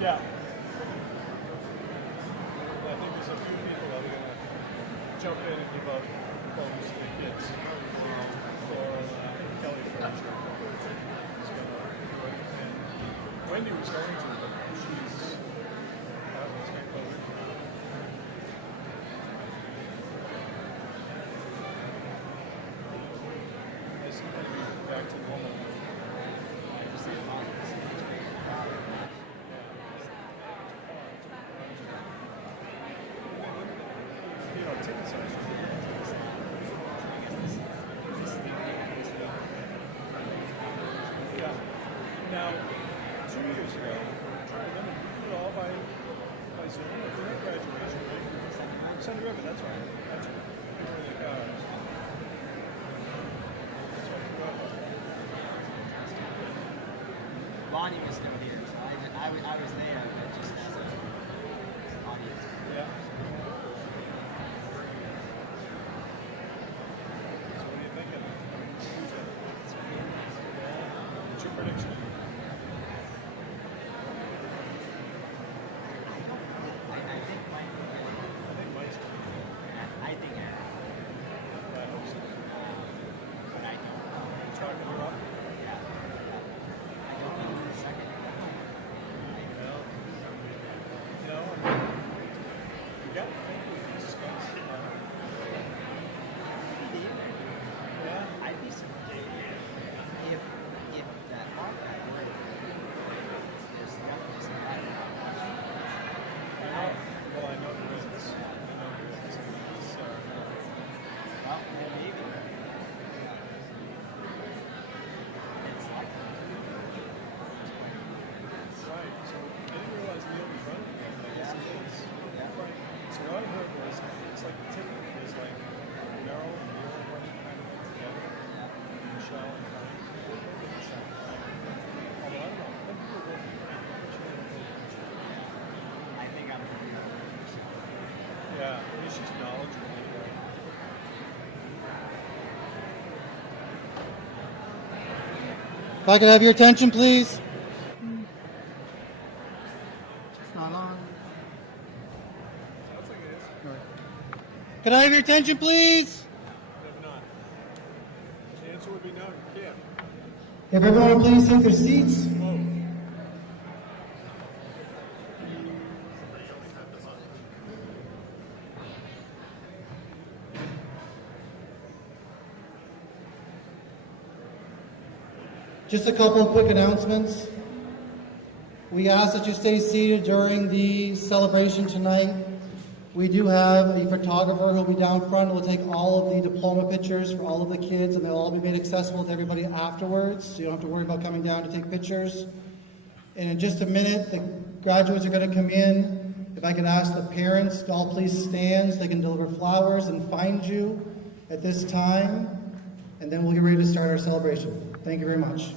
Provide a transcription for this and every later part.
Yeah. I think there's a few people that are going to jump in and give up phones to the kids. Kelly Furniture is going to do it. And Wendy was going to, but she's COVID. It's going to be back to normal. Now, 2 years ago, I'm trying to remember, we did it all by Zoom. We had graduation, right? Sunday River, that's right. That's right. Lonnie was still here, so I was there, but just as an audience. Yeah. So what are you thinking? What's your prediction? I think I hope so. but I don't know. Talking her up? Yeah. I don't know who the second. Well, you know, you got to think we can discuss. Yeah. I'd be surprised if that archive were there's definitely some Well, I know there is. Well, maybe. It's like Right. So I didn't realize Neil was running again. I guess he is. Yeah. Right. So what I heard was it's like the ticket is like Merrill and Neil running kind of together. Michelle and Frank. Michelle and Frank. Although I don't know. Let people go for Frank. I think I'm pretty good. Yeah. At least she's knowledgeable anyway. If I could have your attention, please. It's not on. Sounds like it is. All right. Could I have your attention, please? If not. The answer would be no. You can't. If everyone would please take their seats. Whoa. Just a couple of quick announcements. We ask that you stay seated during the celebration tonight. We do have a photographer who will be down front who will take all of the diploma pictures for all of the kids, and they'll all be made accessible to everybody afterwards, so you don't have to worry about coming down to take pictures. And in just a minute, the graduates are going to come in. If I could ask the parents to all please stand so they can deliver flowers and find you at this time, and then we'll get ready to start our celebration. Thank you very much.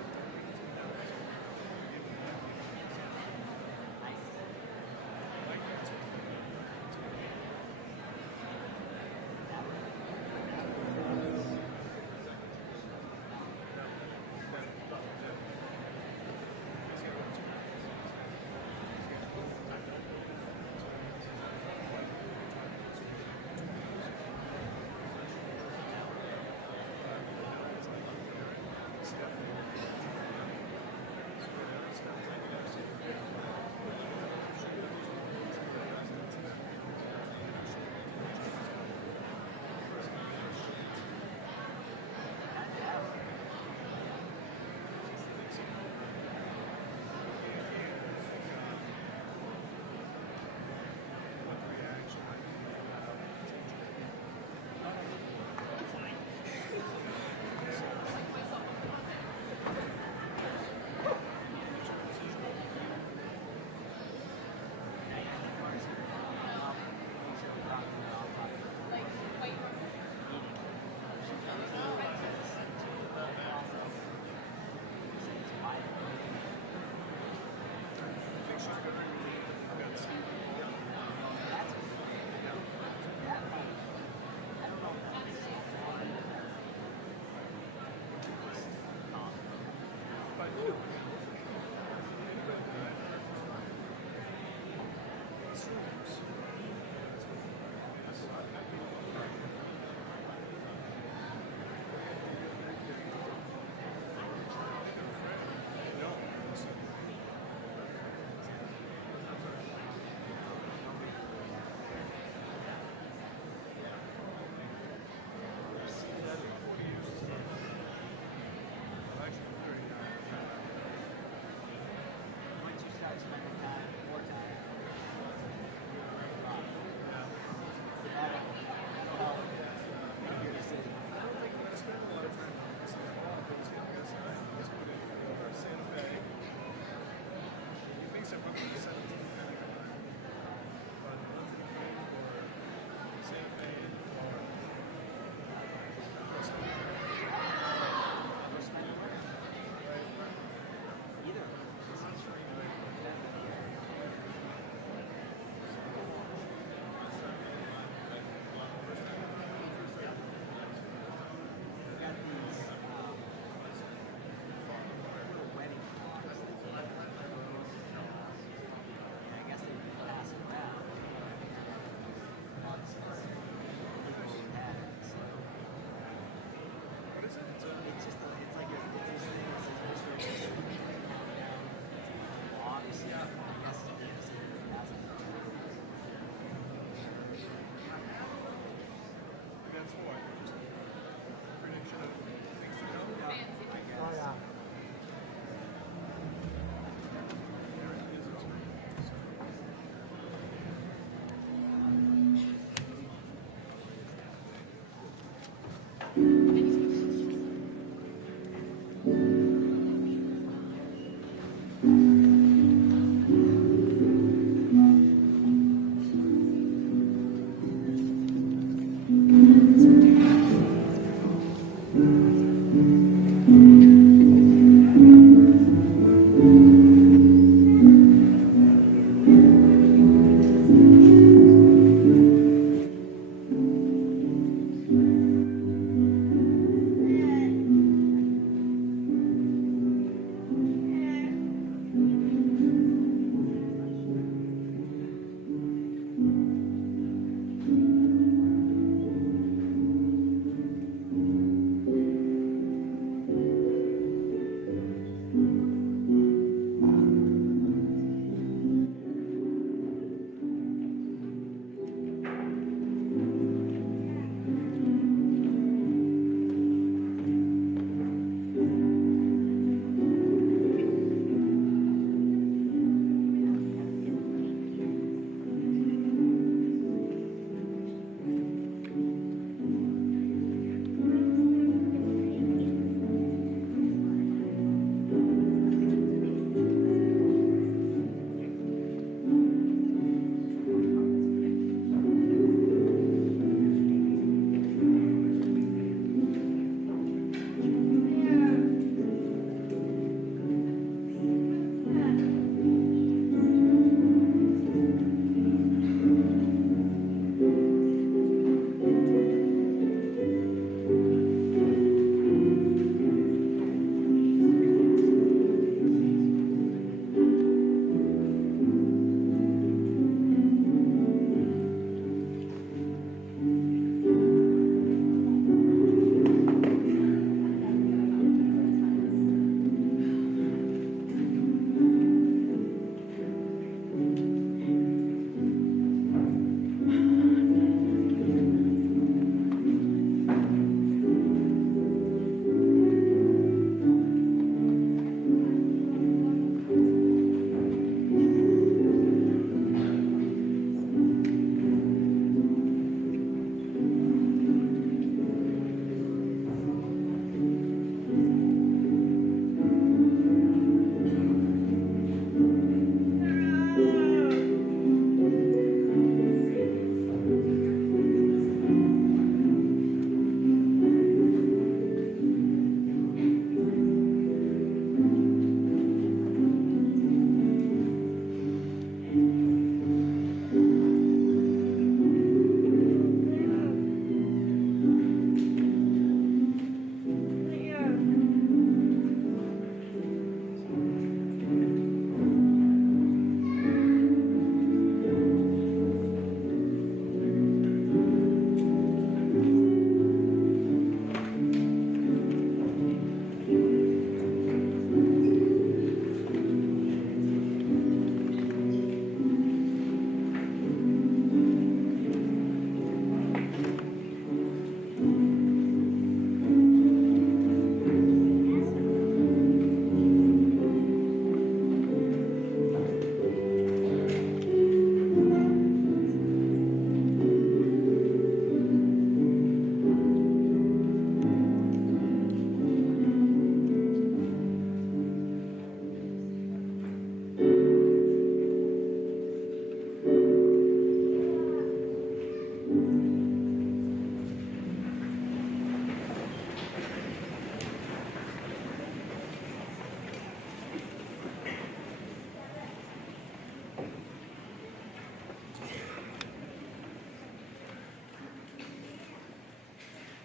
I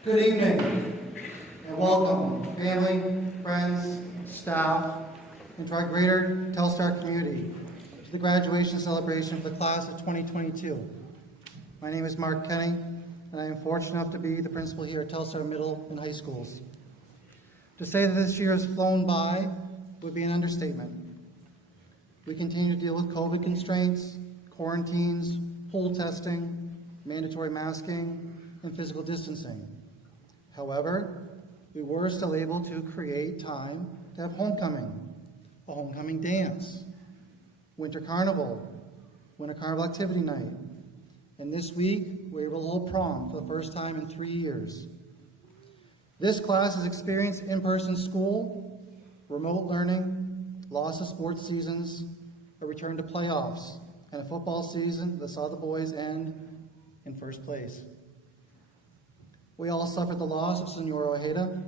Good evening and welcome, family, friends, staff, and to our greater Telstar community to the graduation celebration for the class of 2022. My name is Mark Kenny, and I am fortunate enough to be the principal here at Telstar Middle and High Schools. To say that this year has flown by would be an understatement. We continue to deal with COVID constraints, quarantines, pool testing, mandatory masking, and physical distancing. However, we were still able to create time to have homecoming, a homecoming dance, winter carnival, winter carnival activity night, and this week we were able to hold prom for the first time in 3 years. This class has experienced in-person school, remote learning, loss of sports seasons, a return to playoffs, and a football season that saw the boys end in first place. We all suffered the loss of Senora Ojeda,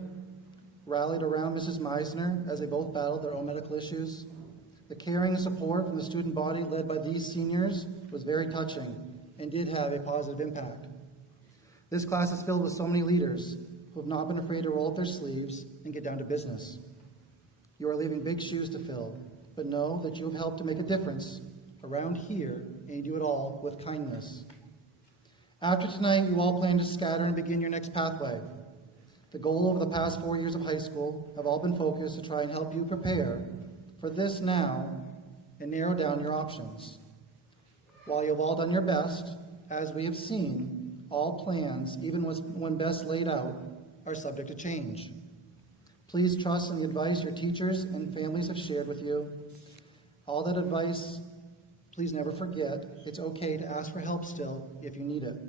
rallied around Mrs. Meisner as they both battled their own medical issues. The caring and support from the student body led by these seniors was very touching and did have a positive impact. This class is filled with so many leaders who have not been afraid to roll up their sleeves and get down to business. You are leaving big shoes to fill, but know that you have helped to make a difference around here, and you do it all with kindness. After tonight, you all plan to scatter and begin your next pathway. The goal over the past 4 years of high school have all been focused to try and help you prepare for this now and narrow down your options. While you have all done your best, as we have seen, all plans, even when best laid out, are subject to change. Please trust in the advice your teachers and families have shared with you. All that advice, please never forget, it's okay to ask for help still if you need it.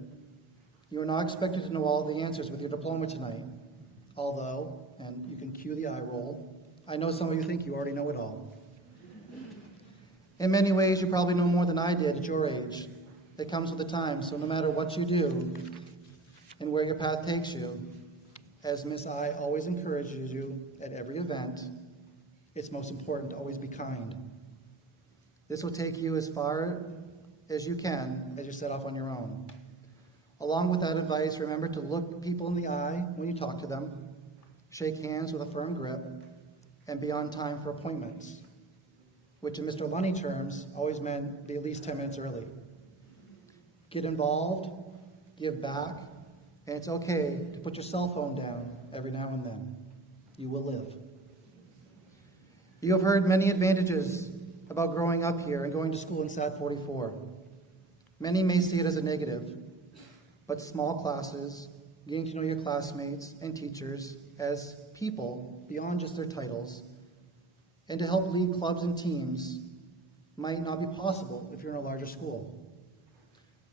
You are not expected to know all the answers with your diploma tonight, although, and you can cue the eye roll, I know some of you think you already know it all. In many ways, you probably know more than I did at your age. It comes with the time, so no matter what you do and where your path takes you, as Miss I always encourages you at every event, it's most important to always be kind. This will take you as far as you can as you set off on your own. Along with that advice, remember to look people in the eye when you talk to them, shake hands with a firm grip, and be on time for appointments, which in Mr. Lunny terms always meant be at least 10 minutes early. Get involved, give back, and it's okay to put your cell phone down every now and then. You will live. You have heard many advantages about growing up here and going to school in SAT 44. Many may see it as a negative, but small classes, getting to know your classmates and teachers as people beyond just their titles, and to help lead clubs and teams might not be possible if you're in a larger school.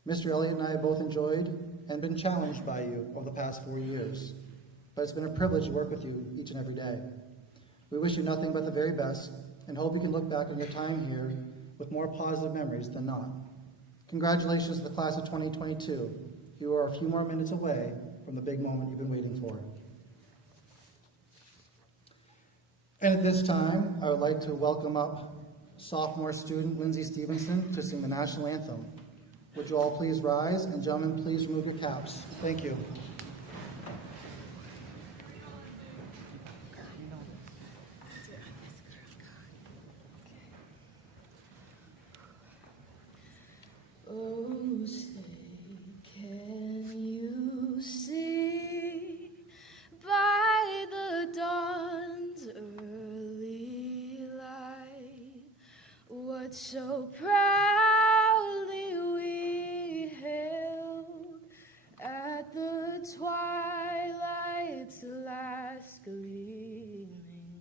Mr. Elliott and I have both enjoyed and been challenged by you over the past 4 years, but it's been a privilege to work with you each and every day. We wish you nothing but the very best and hope you can look back on your time here with more positive memories than not. Congratulations to the class of 2022. You are a few more minutes away from the big moment you've been waiting for. And at this time, I would like to welcome up sophomore student Lindsay Stevenson to sing the national anthem. Would you all please rise, and gentlemen, please remove your caps. Thank you. Oh, say, can you see by the dawn's early light what so proudly we hailed at the twilight's last gleaming,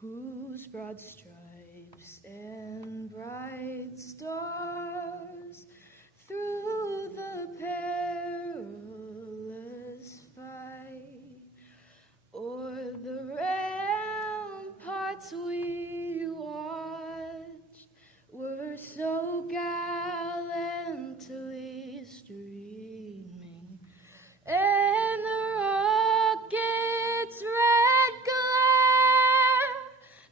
whose broad stripes and bright stars through the perilous fight o'er the ramparts we watched were so gallantly streaming, and the rocket's red glare,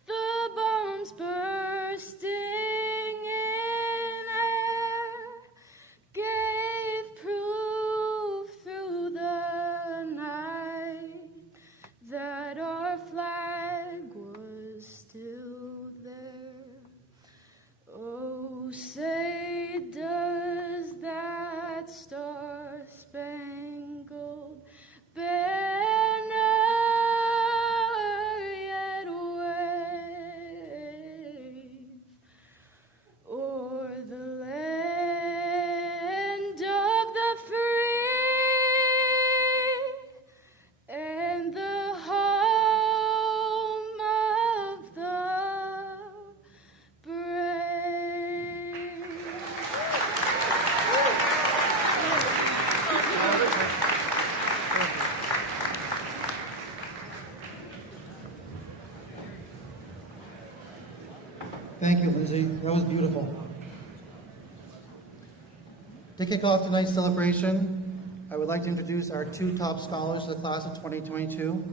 the bombs bursting in air, gave proof through the night that our flag was still there. Oh, say does that star-spangled banner yet wave o'er the land of the free and the home of the brave? Thank you, Lindsay. That was beautiful. To kick off tonight's celebration, I would would like to introduce our two top scholars of the class of 2022.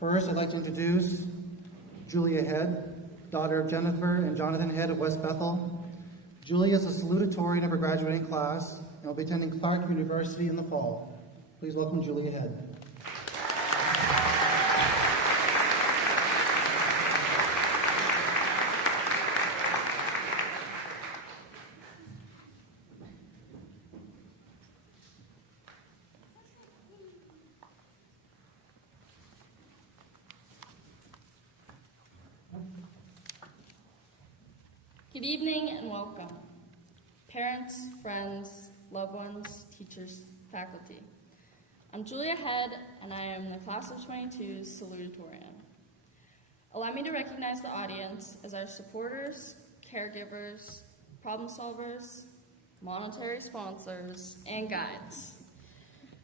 First, I'd like to introduce Julia Head, daughter of Jennifer and Jonathan Head of West Bethel. Julia is a salutatorian of her graduating class and will be attending Clark University in the fall. Please welcome Julia Head. Good evening and welcome. Parents, friends, loved ones, teachers, faculty. I'm Julia Head, and I am the class of 22's Salutatorian. Allow me to recognize the audience as our supporters, caregivers, problem solvers, monetary sponsors, and guides.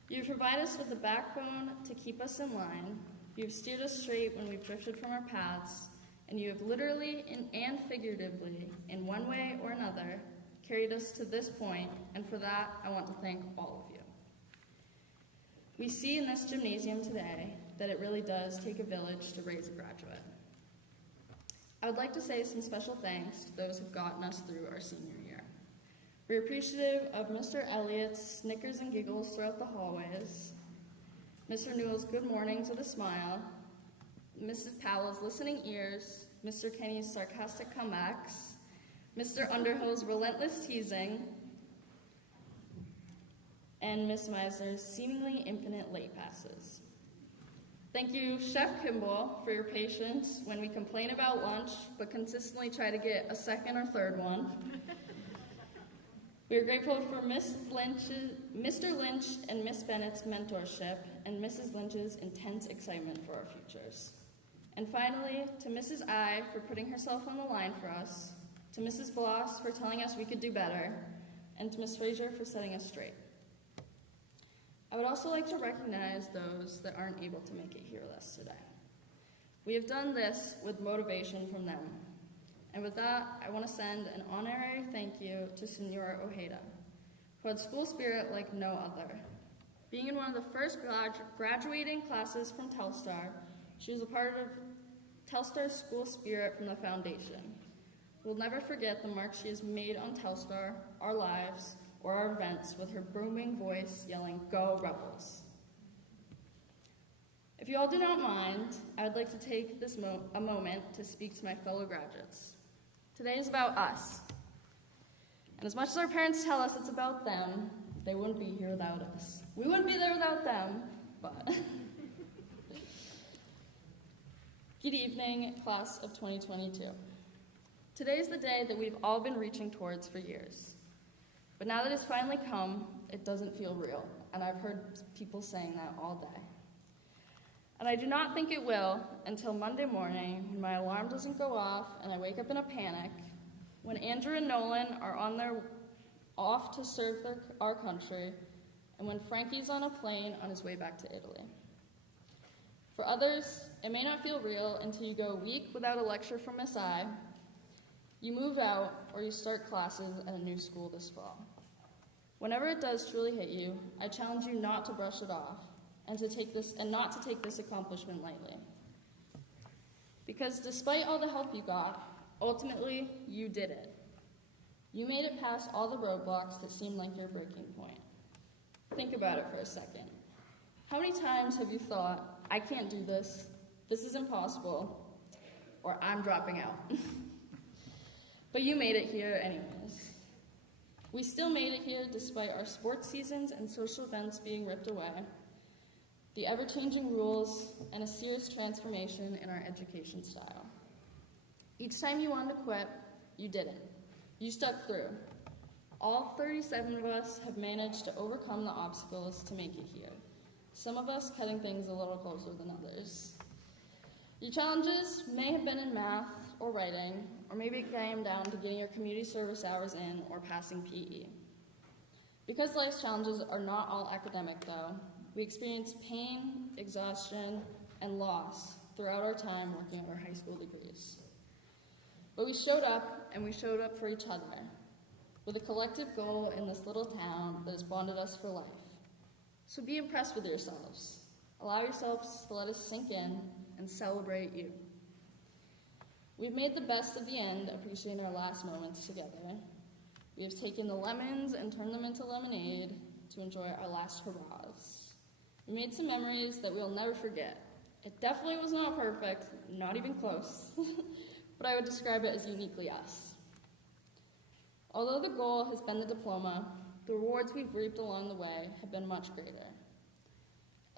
You've provided us with a backbone to keep us in line. You've steered us straight when we've drifted from our paths, and you have literally and figuratively, in one way or another, carried us to this point, and for that, I want to thank all of you. We see in this gymnasium today that it really does take a village to raise a graduate. I would like to say some special thanks to those who've gotten us through our senior year. We're appreciative of Mr. Elliott's snickers and giggles throughout the hallways, Mr. Newell's good mornings with a smile, Mrs. Powell's listening ears, Mr. Kenny's sarcastic comebacks, Mr. Underhill's relentless teasing, and Miss Meisner's seemingly infinite late passes. Thank you, Chef Kimball, for your patience when we complain about lunch, but consistently try to get a second or third one. We are grateful for Mr. Lynch and Miss Bennett's mentorship and Mrs. Lynch's intense excitement for our futures. And finally, to Mrs. I for putting herself on the line for us, to Mrs. Bloss for telling us we could do better, and to Ms. Frazier for setting us straight. I would also like to recognize those that aren't able to make it here with us today. We have done this with motivation from them. And with that, I want to send an honorary thank you to Senora Ojeda, who had school spirit like no other. Being in one of the first graduating classes from Telstar, she was a part of Telstar's school spirit from the foundation. We'll never forget the mark she has made on Telstar, our lives, or our events with her booming voice yelling, "Go Rebels." If you all do not mind, I would like to take a moment to speak to my fellow graduates. Today is about us. And as much as our parents tell us it's about them, they wouldn't be here without us. We wouldn't be there without them, but... Good evening, class of 2022. Today is the day that we've all been reaching towards for years. But now that it's finally come, it doesn't feel real, and I've heard people saying that all day. And I do not think it will until Monday morning when my alarm doesn't go off and I wake up in a panic, when Andrew and Nolan are off to serve our country, and when Frankie's on a plane on his way back to Italy. For others, it may not feel real until you go a week without a lecture from Miss I, you move out, or you start classes at a new school this fall. Whenever it does truly hit you, I challenge you not to brush it off, and not to take this accomplishment lightly. Because despite all the help you got, ultimately, you did it. You made it past all the roadblocks that seemed like your breaking point. Think about it for a second. How many times have you thought, I can't do this, this is impossible, or I'm dropping out? But you made it here anyways. We still made it here despite our sports seasons and social events being ripped away, the ever-changing rules, and a serious transformation in our education style. Each time you wanted to quit, you didn't. You stuck through. All 37 of us have managed to overcome the obstacles to make it here, some of us cutting things a little closer than others. Your challenges may have been in math or writing, or maybe it came down to getting your community service hours in or passing PE. Because life's challenges are not all academic, though, we experience pain, exhaustion, and loss throughout our time working on our high school degrees. But we showed up, and we showed up for each other, with a collective goal in this little town that has bonded us for life, So be impressed with yourselves. Allow yourselves to let us sink in and celebrate you. We've made the best of the end, appreciating our last moments together. We have taken the lemons and turned them into lemonade to enjoy our last hurrahs. We made some memories that we'll never forget. It definitely was not perfect, not even close, but I would describe it as uniquely us. Although the goal has been the diploma, the rewards we've reaped along the way have been much greater.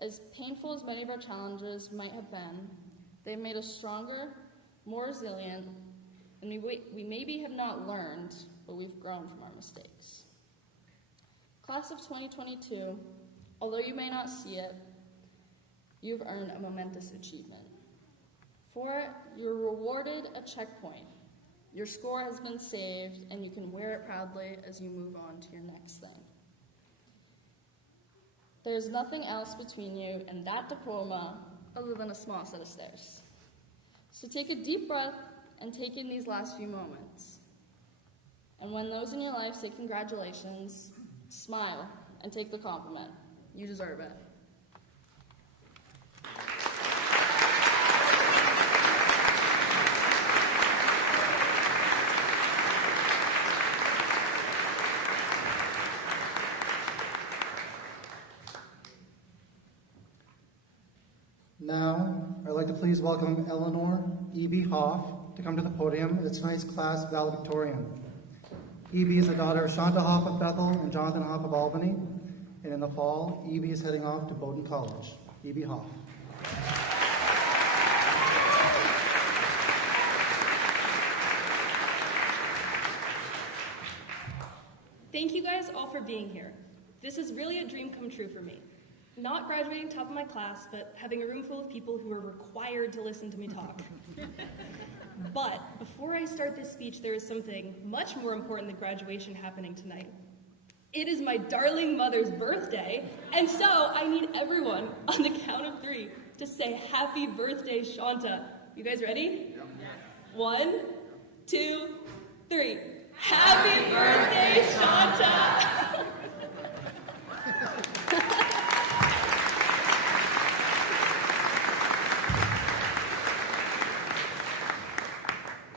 As painful as many of our challenges might have been, they've made us stronger, more resilient, and we maybe have not learned, but we've grown from our mistakes. Class of 2022, although you may not see it, you've earned a momentous achievement. For it, you're rewarded a checkpoint. Your score has been saved, and you can wear it proudly as you move on to your next thing. There's nothing else between you and that diploma other than a small set of stairs. So take a deep breath and take in these last few moments. And when those in your life say congratulations, smile and take the compliment. You deserve it. Now, I'd like to please welcome Eleanor E.B. Hoff to come to the podium as tonight's class valedictorian. E.B. is the daughter of Shanta Hoff of Bethel and Jonathan Hoff of Albany, and in the fall, E.B. is heading off to Bowdoin College. E.B. Hoff. Thank you guys all for being here. This is really a dream come true for me. Not graduating top of my class, but having a room full of people who are required to listen to me talk. But before I start this speech, there is something much more important than graduation happening tonight. It is my darling mother's birthday, and so I need everyone on the count of 3 to say happy birthday, Shanta. You guys ready? Yep. 1, 2, 3. Happy birthday, Shanta!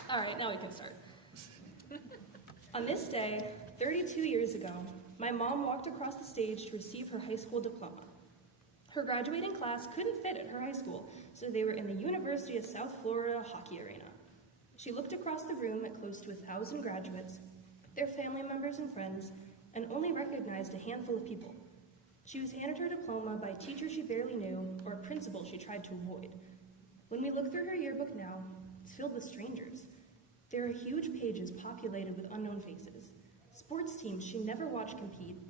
All right, now we can start. On this day, 32 years ago, my mom walked across the stage to receive her high school diploma. Her graduating class couldn't fit at her high school, so they were in the University of South Florida hockey arena. She looked across the room at close to 1,000 graduates, their family members and friends, and only recognized a handful of people. She was handed her diploma by a teacher she barely knew or a principal she tried to avoid. When we look through her yearbook now, it's filled with strangers. There are huge pages populated with unknown faces, sports teams she never watched compete,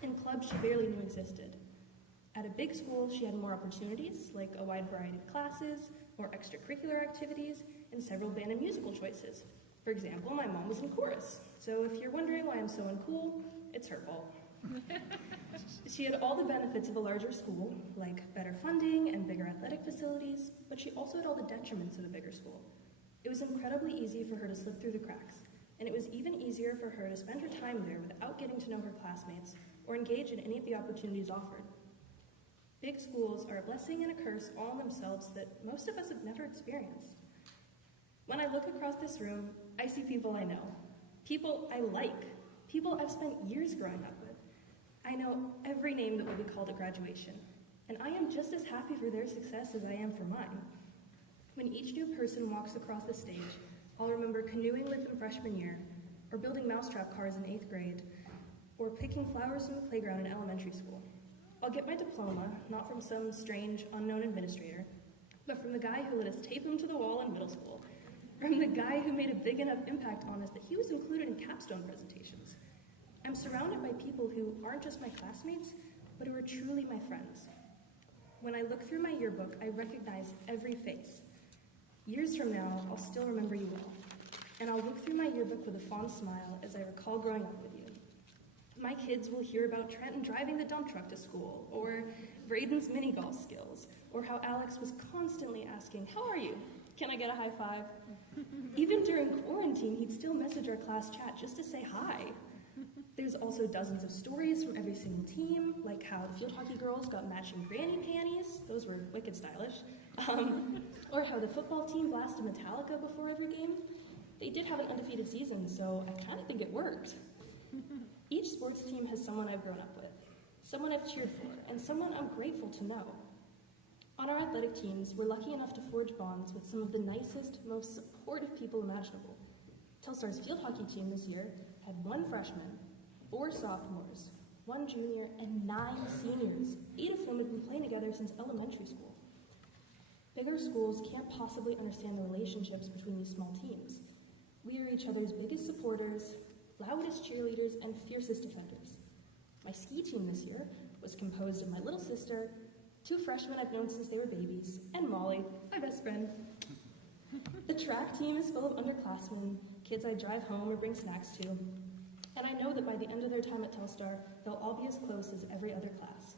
and clubs she barely knew existed. At a big school, she had more opportunities, like a wide variety of classes, more extracurricular activities, and several band and musical choices. For example, my mom was in chorus, so if you're wondering why I'm so uncool, it's her fault. She had all the benefits of a larger school, like better funding and bigger athletic facilities, but she also had all the detriments of a bigger school. It was incredibly easy for her to slip through the cracks, and it was even easier for her to spend her time there without getting to know her classmates or engage in any of the opportunities offered. Big schools are a blessing and a curse all in themselves that most of us have never experienced. When I look across this room, I see people I know, people I like, people I've spent years growing up with. I know every name that will be called at graduation, and I am just as happy for their success as I am for mine. When each new person walks across the stage, I'll remember canoeing with them freshman year, or building mousetrap cars in 8th grade, or picking flowers from the playground in elementary school. I'll get my diploma, not from some strange, unknown administrator, but from the guy who let us tape him to the wall in middle school, from the guy who made a big enough impact on us that he was included in capstone presentations. I'm surrounded by people who aren't just my classmates, but who are truly my friends. When I look through my yearbook, I recognize every face. Years from now, I'll still remember you all, and I'll look through my yearbook with a fond smile as I recall growing up with you. My kids will hear about Trenton driving the dump truck to school, or Braden's mini golf skills, or how Alex was constantly asking, "How are you? Can I get a high five?" Even during quarantine, he'd still message our class chat just to say hi. There's also dozens of stories from every single team, like how the field hockey girls got matching granny panties, those were wicked stylish, or how the football team blasted Metallica before every game. They did have an undefeated season, so I kind of think it worked. Each sports team has someone I've grown up with, someone I've cheered for, and someone I'm grateful to know. On our athletic teams, we're lucky enough to forge bonds with some of the nicest, most supportive people imaginable. Telstar's field hockey team this year had 1 freshman, 4 sophomores, 1 junior, and 9 seniors, 8 of whom had been playing together since elementary school. Bigger schools can't possibly understand the relationships between these small teams. We are each other's biggest supporters, loudest cheerleaders, and fiercest defenders. My ski team this year was composed of my little sister, 2 freshmen I've known since they were babies, and Molly, my best friend. The track team is full of underclassmen, kids I drive home or bring snacks to, and I know that by the end of their time at Telstar, they'll all be as close as every other class.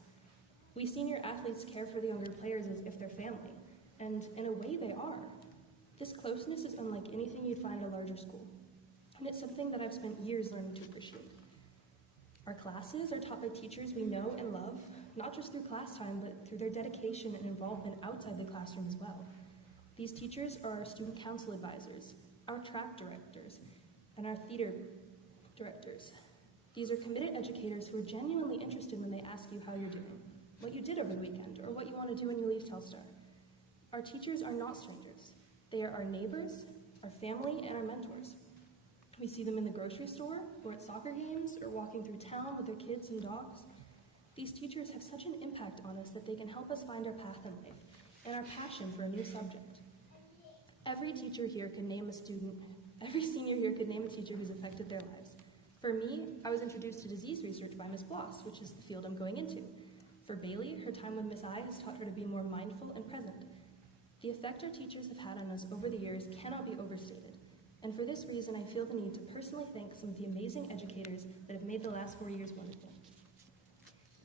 We senior athletes care for the younger players as if they're family, and in a way they are. This closeness is unlike anything you'd find at a larger school, and it's something that I've spent years learning to appreciate. Our classes are taught by teachers we know and love, not just through class time, but through their dedication and involvement outside the classroom as well. These teachers are our student council advisors, our track directors, and our theater directors. These are committed educators who are genuinely interested when they ask you how you're doing, what you did over the weekend, or what you want to do when you leave Telstar. Our teachers are not strangers. They are our neighbors, our family, and our mentors. We see them in the grocery store, or at soccer games, or walking through town with their kids and dogs. These teachers have such an impact on us that they can help us find our path in life and our passion for a new subject. Every teacher here could name a student, every senior here could name a teacher who's affected their lives. For me, I was introduced to disease research by Miss Bloss, which is the field I'm going into. For Bailey, her time with Miss I has taught her to be more mindful and present. The effect our teachers have had on us over the years cannot be overstated. And for this reason, I feel the need to personally thank some of the amazing educators that have made the last 4 years wonderful.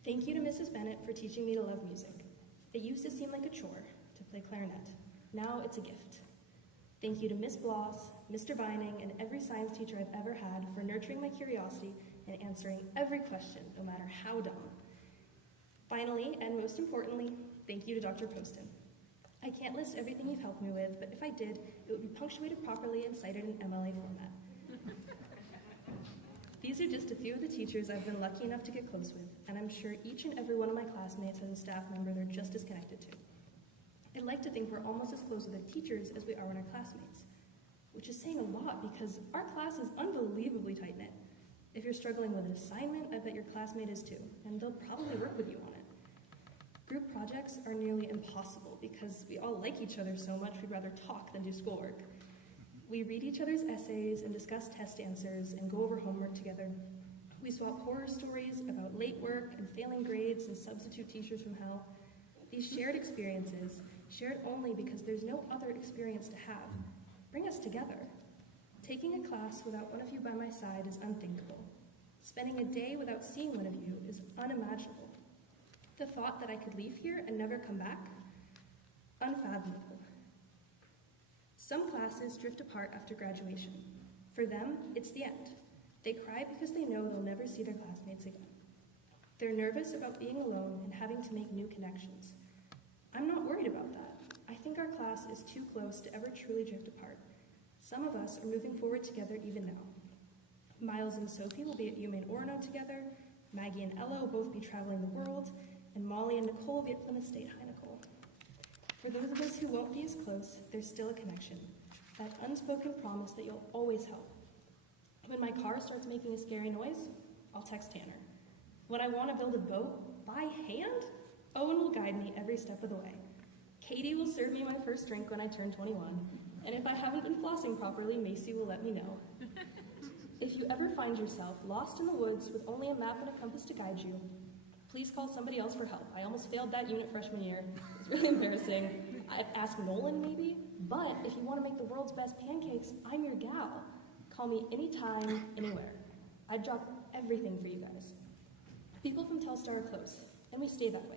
Thank you to Mrs. Bennett for teaching me to love music. It used to seem like a chore to play clarinet. Now it's a gift. Thank you to Miss Bloss, Mr. Vining, and every science teacher I've ever had for nurturing my curiosity and answering every question, no matter how dumb. Finally, and most importantly, thank you to Dr. Poston. I can't list everything you've helped me with, but if I did, it would be punctuated properly and cited in MLA format. These are just a few of the teachers I've been lucky enough to get close with, and I'm sure each and every one of my classmates has a staff member they're just as connected to. I'd like to think we're almost as close with our teachers as we are with our classmates, which is saying a lot because our class is unbelievably tight-knit. If you're struggling with an assignment, I bet your classmate is too, and they'll probably work with you on it. Group projects are nearly impossible because we all like each other so much we'd rather talk than do schoolwork. We read each other's essays and discuss test answers and go over homework together. We swap horror stories about late work and failing grades and substitute teachers from hell. These shared experiences, shared only because there's no other experience to have, bring us together. Taking a class without one of you by my side is unthinkable. Spending a day without seeing one of you is unimaginable. The thought that I could leave here and never come back? Unfathomable. Some classes drift apart after graduation. For them, it's the end. They cry because they know they'll never see their classmates again. They're nervous about being alone and having to make new connections. I'm not worried about that. I think our class is too close to ever truly drift apart. Some of us are moving forward together even now. Miles and Sophie will be at UMaine Orono together, Maggie and Ella will both be traveling the world, and Molly and Nicole will be at Plymouth State High Nicole. For those of us who won't be as close, there's still a connection, that unspoken promise that you'll always help. When my car starts making a scary noise, I'll text Tanner. When I want to build a boat by hand, Owen will guide me every step of the way. Katie will serve me my first drink when I turn 21, and if I haven't been flossing properly, Macy will let me know. If you ever find yourself lost in the woods with only a map and a compass to guide you, please call somebody else for help. I almost failed that unit freshman year. It was really embarrassing. I'd ask Nolan maybe, but if you want to make the world's best pancakes, I'm your gal. Call me anytime, anywhere. I'd drop everything for you guys. People from Telstar are close, and we stay that way.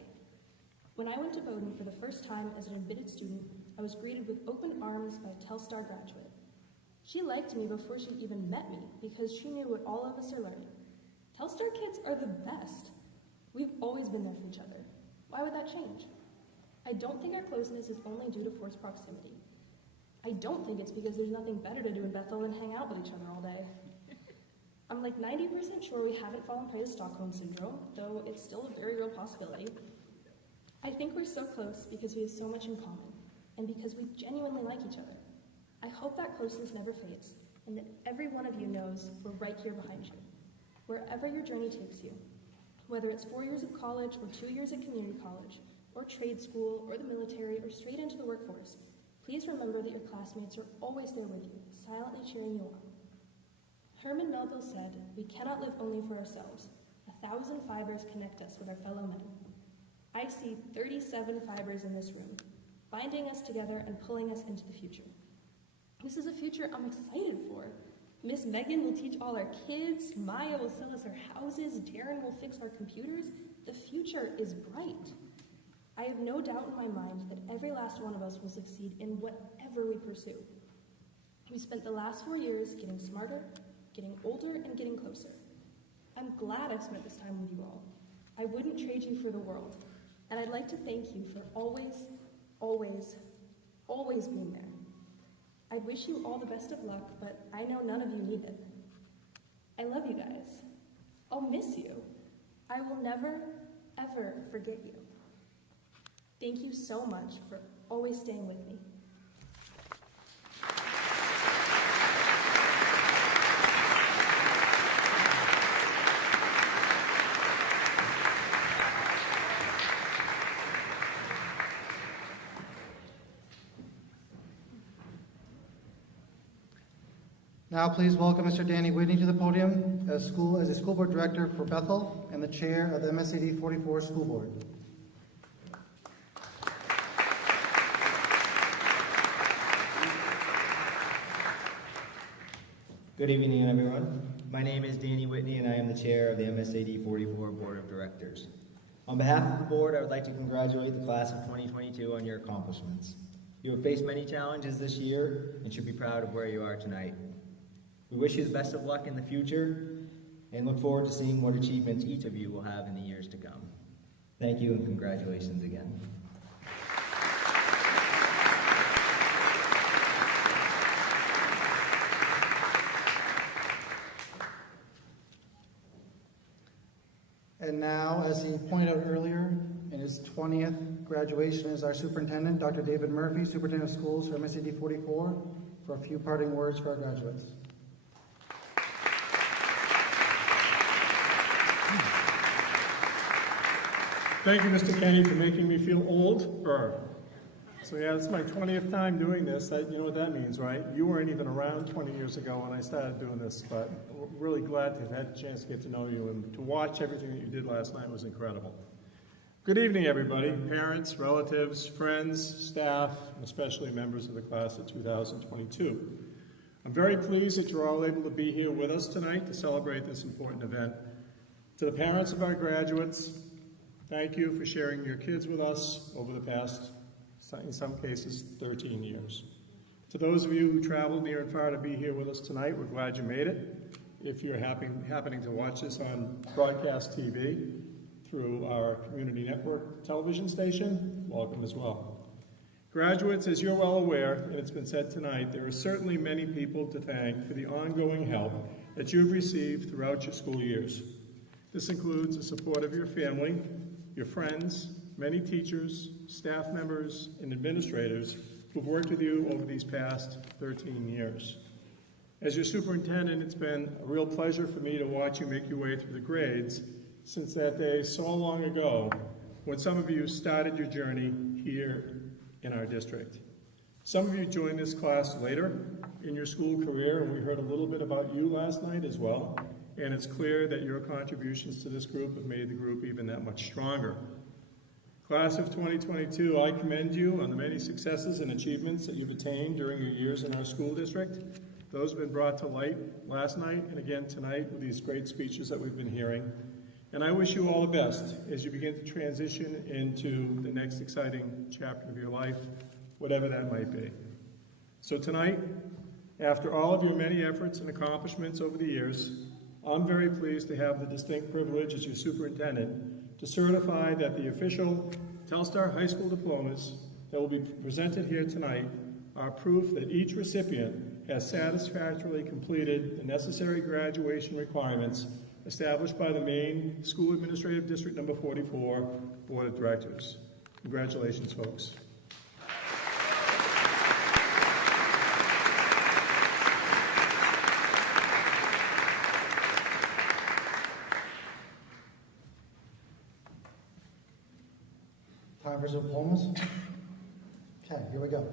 When I went to Bowdoin for the first time as an admitted student, I was greeted with open arms by a Telstar graduate. She liked me before she even met me because she knew what all of us are learning. Telstar kids are the best. We've always been there for each other. Why would that change? I don't think our closeness is only due to forced proximity. I don't think it's because there's nothing better to do in Bethel than hang out with each other all day. I'm like 90% sure we haven't fallen prey to Stockholm Syndrome, though it's still a very real possibility. I think we're so close because we have so much in common, and because we genuinely like each other. I hope that closeness never fades, and that every one of you knows we're right here behind you, wherever your journey takes you. Whether it's 4 years of college or 2 years at community college, or trade school, or the military, or straight into the workforce, please remember that your classmates are always there with you, silently cheering you on. Herman Melville said, "We cannot live only for ourselves. 1,000 fibers connect us with our fellow men." I see 37 fibers in this room, binding us together and pulling us into the future. This is a future I'm excited for. Miss Megan will teach all our kids, Maya will sell us our houses, Darren will fix our computers. The future is bright. I have no doubt in my mind that every last one of us will succeed in whatever we pursue. We spent the last 4 years getting smarter, getting older, and getting closer. I'm glad I've spent this time with you all. I wouldn't trade you for the world, and I'd like to thank you for always, always, always being there. I wish you all the best of luck, but I know none of you need it. I love you guys. I'll miss you. I will never, ever forget you. Thank you so much for always staying with me. Now please welcome Mr. Danny Whitney to the podium as a school board director for Bethel and the chair of the MSAD 44 School Board. Good evening, everyone. My name is Danny Whitney, and I am the chair of the MSAD 44 Board of Directors. On behalf of the board, I would like to congratulate the class of 2022 on your accomplishments. You have faced many challenges this year and should be proud of where you are tonight. We wish you the best of luck in the future and look forward to seeing what achievements each of you will have in the years to come. Thank you and congratulations again. And now, as he pointed out earlier, in his 20th graduation is our superintendent, Dr. David Murphy, Superintendent of Schools for MSAD 44, for a few parting words for our graduates. Thank you, Mr. Kenny, for making me feel older. So yeah, it's my 20th time doing this. You know what that means, right? You weren't even around 20 years ago when I started doing this, but we're really glad to have had a chance to get to know you, and to watch everything that you did last night was incredible. Good evening, everybody. Parents, relatives, friends, staff, and especially members of the class of 2022. I'm very pleased that you're all able to be here with us tonight to celebrate this important event. To the parents of our graduates, thank you for sharing your kids with us over the past, in some cases, 13 years. To those of you who traveled near and far to be here with us tonight, we're glad you made it. If you're happening to watch this on broadcast TV through our community network television station, welcome as well. Graduates, as you're well aware, and it's been said tonight, there are certainly many people to thank for the ongoing help that you've received throughout your school years. This includes the support of your family, your friends, many teachers, staff members, and administrators who've worked with you over these past 13 years. As your superintendent, it's been a real pleasure for me to watch you make your way through the grades since that day so long ago when some of you started your journey here in our district. Some of you joined this class later in your school career, and we heard a little bit about you last night as well, and it's clear that your contributions to this group have made the group even that much stronger. Class of 2022, I commend you on the many successes and achievements that you've attained during your years in our school district. Those have been brought to light last night and again tonight with these great speeches that we've been hearing. And I wish you all the best as you begin to transition into the next exciting chapter of your life, whatever that might be. So tonight, after all of your many efforts and accomplishments over the years, I'm very pleased to have the distinct privilege as your superintendent to certify that the official Telstar High School diplomas that will be presented here tonight are proof that each recipient has satisfactorily completed the necessary graduation requirements established by the Maine School Administrative District Number 44 Board of Directors. Congratulations, folks. Time for some diplomas. Okay, here we go.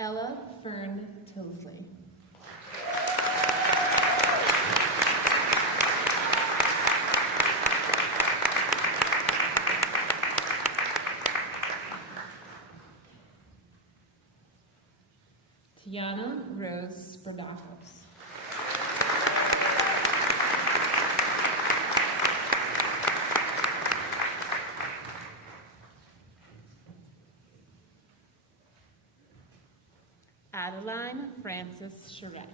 Ella Fern Tilsley. Tiana Rose Sperdakos. Adeline Frances Charette.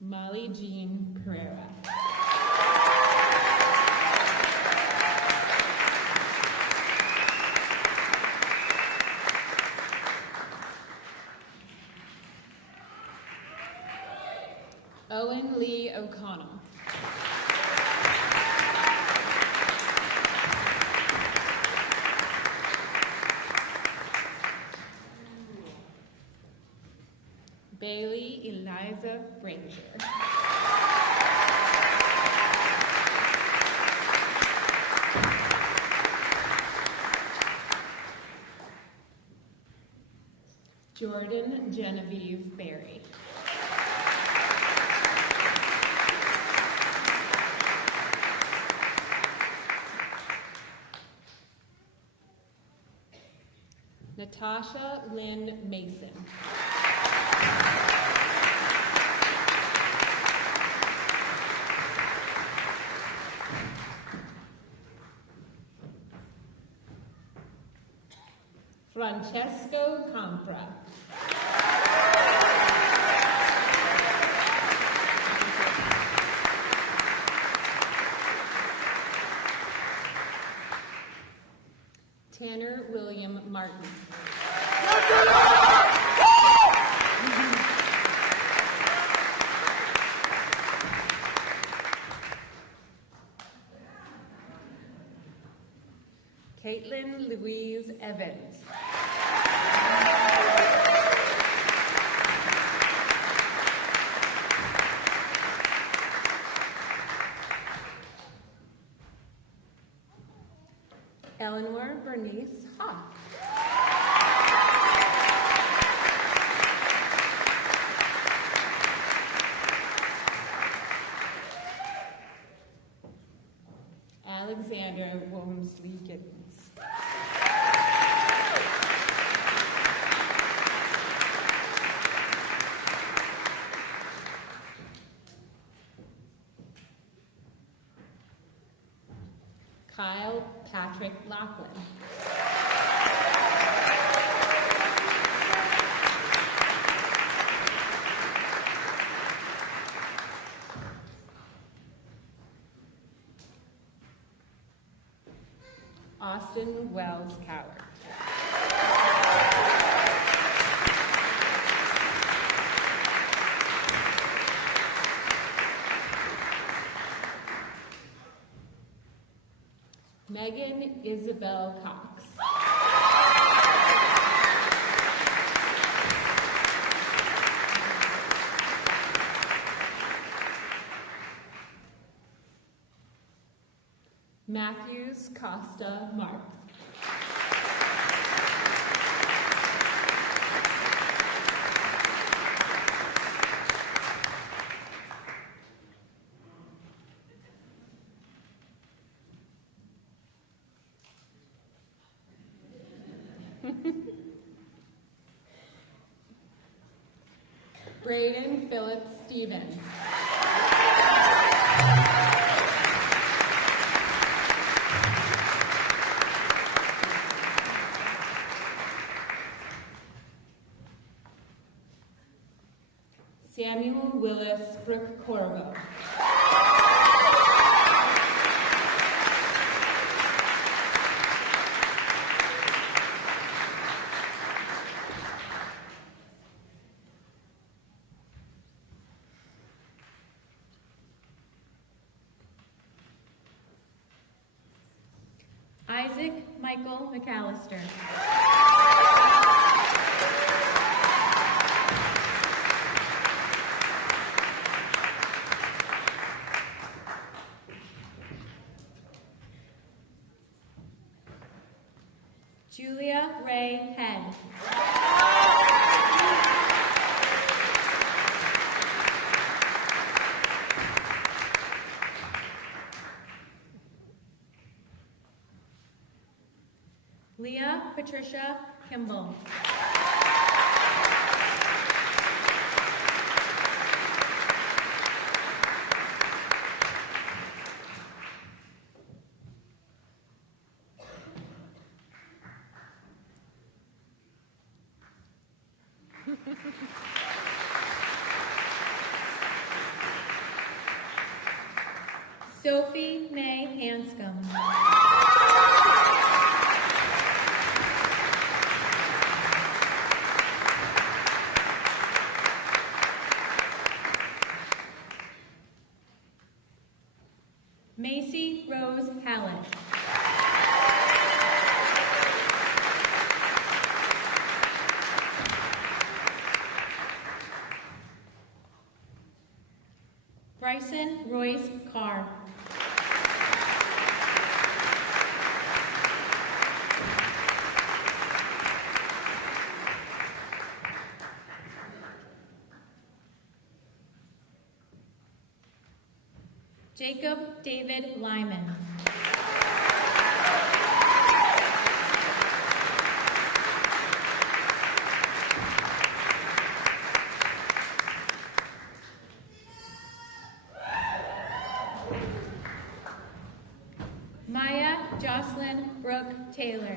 Molly Jean Pereira. Owen Lee O'Connell. Bailey Eliza Frazier. Jordan Genevieve Berry. Natasha Lynn Mason. Francesco Compra. Tanner William Martin. Caitlin Louise Evans. Eleanor Bernice Hoff. Alexander Wormsley Giddens. Kyle Patrick Lachlan. Austin Wells Coward. Megan Isabel Cox. Matthews Costa Mark. Braden Philip Stevens. Samuel Willis Brooke Corvo. Isaac Michael McAllister. Julia Ray Head. Leah Patricia Kimball. Sophie May Hanscom. Macy Rose Hallett. Bryson Royce Carr. Jacob David Lyman. Maya Jocelyn Brooke Taylor.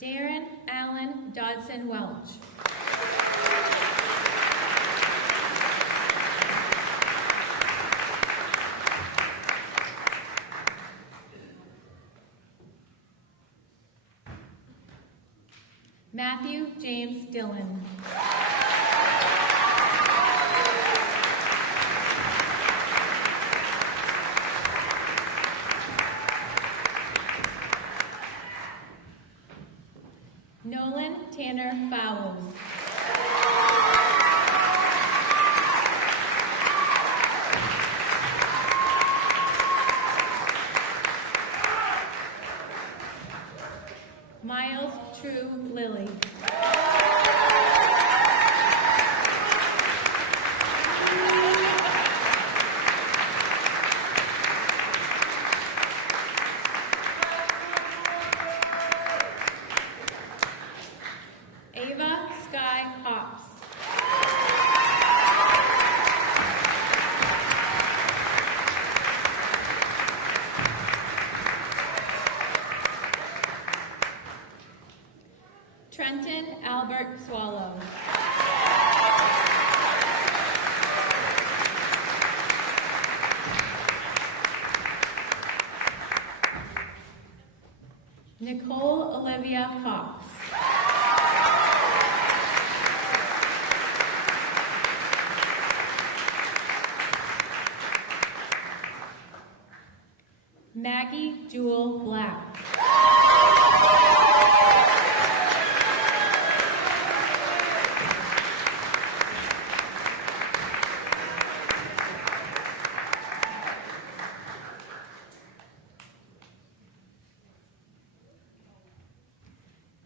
Darren Allen Dodson Welch. Matthew James Dillon. Nolan Tanner Fowles. Miles True Lilly. Ava Sky Hops. Trenton Albert Swallow. Nicole Olivia Cox. Maggie Jewel Black.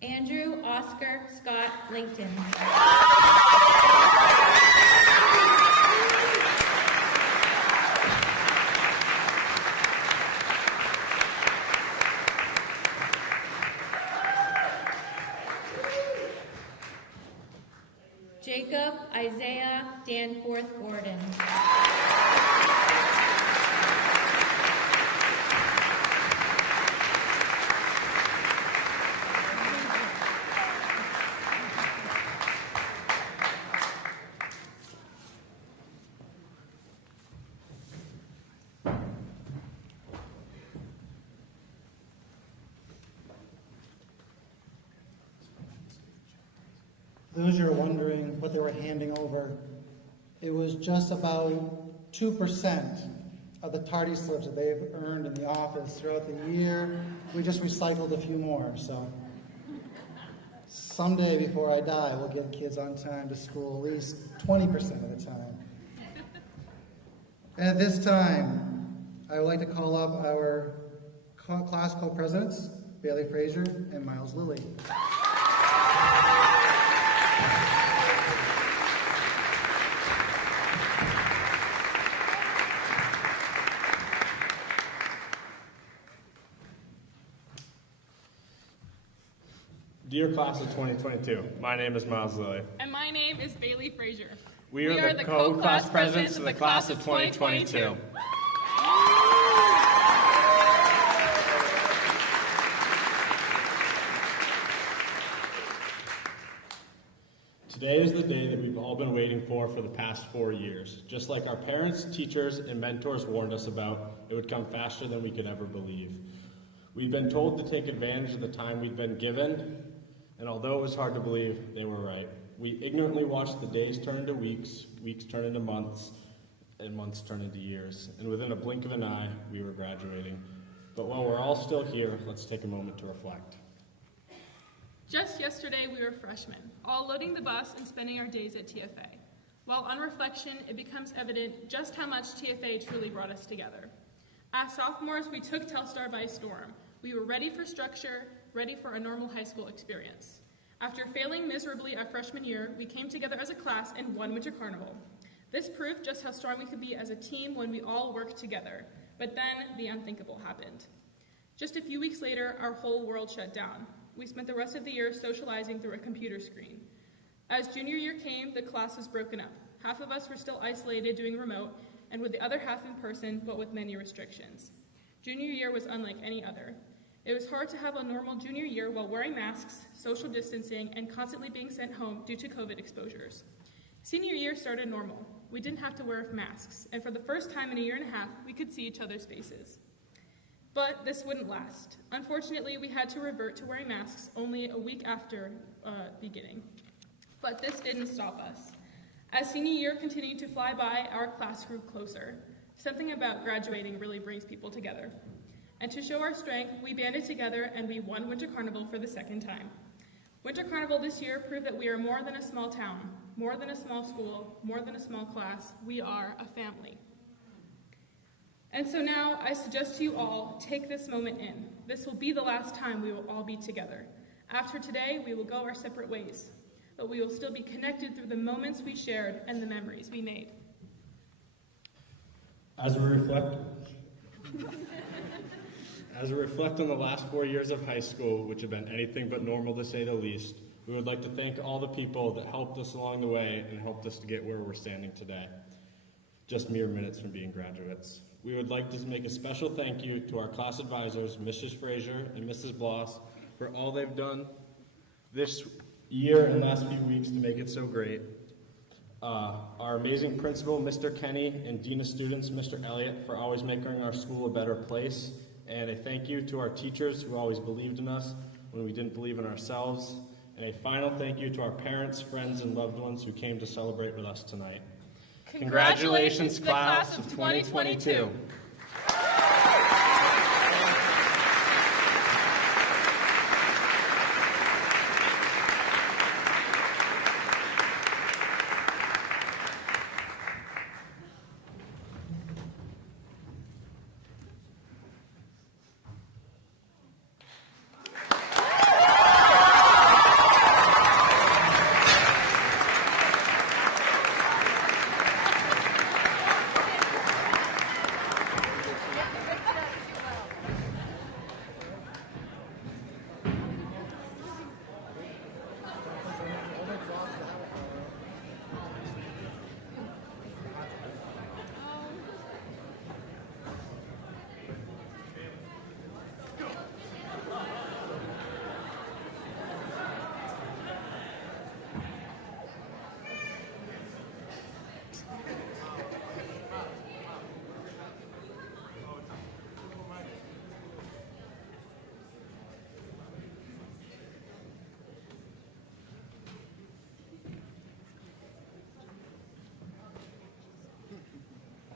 Andrew Oscar Scott Lincoln. Jacob Isaiah Danforth Gordon. Those who are wondering what they were handing over, it was just about 2% of the tardy slips that they've earned in the office throughout the year. We just recycled a few more, so someday before I die, we'll get kids on time to school at least 20% of the time. And at this time, I would like to call up our class co-presidents, Bailey Frazier and Miles Lilly. Dear class of 2022, my name is Miles Lilly. And my name is Bailey Frazier. We are the co-class presidents of the class of 2022. Today is the day that we've all been waiting for the past 4 years. Just like our parents, teachers, and mentors warned us about, it would come faster than we could ever believe. We've been told to take advantage of the time we'd been given, and although it was hard to believe, they were right. We ignorantly watched the days turn into weeks, weeks turn into months, and months turn into years. And within a blink of an eye, we were graduating. But while we're all still here, let's take a moment to reflect. Just yesterday, we were freshmen, all loading the bus and spending our days at TFA. While on reflection, it becomes evident just how much TFA truly brought us together. As sophomores, we took Telstar by storm. We were ready for structure, ready for a normal high school experience. After failing miserably our freshman year, we came together as a class and won Winter Carnival. This proved just how strong we could be as a team when we all worked together. But then the unthinkable happened. Just a few weeks later, our whole world shut down. We spent the rest of the year socializing through a computer screen. As junior year came, the class was broken up. Half of us were still isolated doing remote, and with the other half in person, but with many restrictions. Junior year was unlike any other. It was hard to have a normal junior year while wearing masks, social distancing, and constantly being sent home due to COVID exposures. Senior year started normal. We didn't have to wear masks, and for the first time in a year and a half, we could see each other's faces. But this wouldn't last. Unfortunately, we had to revert to wearing masks only a week after beginning. But this didn't stop us. As senior year continued to fly by, our class grew closer. Something about graduating really brings people together. And to show our strength, we banded together and we won Winter Carnival for the second time. Winter Carnival this year proved that we are more than a small town, more than a small school, more than a small class. We are a family. And so now I suggest to you all, take this moment in. This will be the last time we will all be together. After today, we will go our separate ways, but we will still be connected through the moments we shared and the memories we made. As we reflect on the last 4 years of high school, which have been anything but normal to say the least, we would like to thank all the people that helped us along the way and helped us to get where we're standing today, just mere minutes from being graduates. We would like to make a special thank you to our class advisors, Mrs. Frazier and Mrs. Bloss, for all they've done this year and last few weeks to make it so great. Our amazing principal, Mr. Kenny, and Dean of Students, Mr. Elliott, for always making our school a better place. And a thank you to our teachers who always believed in us when we didn't believe in ourselves. And a final thank you to our parents, friends, and loved ones who came to celebrate with us tonight. Congratulations, class of 2022.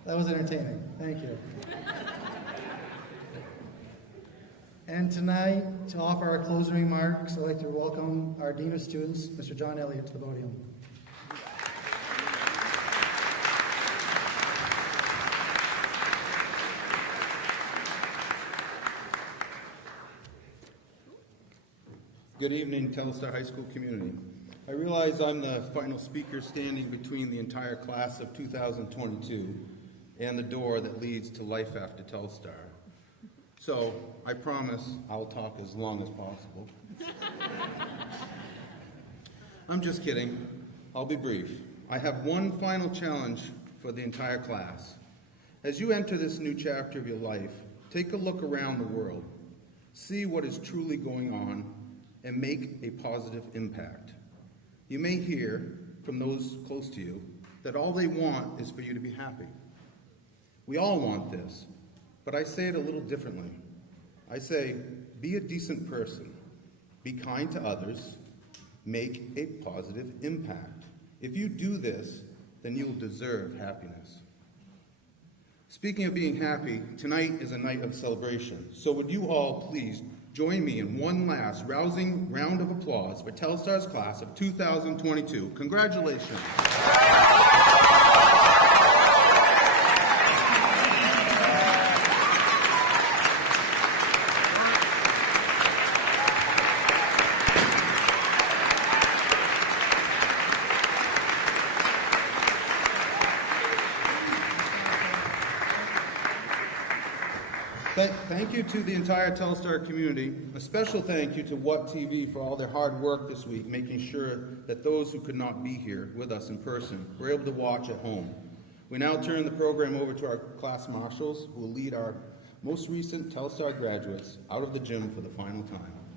That was entertaining. Thank you. And tonight, to offer our closing remarks, I'd like to welcome our Dean of Students, Mr. John Elliott, to the podium. Good evening, Telstar High School community. I realize I'm the final speaker standing between the entire class of 2022 and the door that leads to life after Telstar. So I promise I'll talk as long as possible. I'm just kidding. I'll be brief. I have one final challenge for the entire class. As you enter this new chapter of your life, take a look around the world. See what is truly going on and make a positive impact. You may hear from those close to you that all they want is for you to be happy. We all want this, but I say it a little differently. I say, be a decent person, be kind to others, make a positive impact. If you do this, then you will deserve happiness. Speaking of being happy, tonight is a night of celebration. So would you all please join me in one last rousing round of applause for Telstar's class of 2022. Congratulations. Thank you to the entire Telstar community. A special thank you to What TV for all their hard work this week, making sure that those who could not be here with us in person were able to watch at home. We now turn the program over to our class marshals, who will lead our most recent Telstar graduates out of the gym for the final time.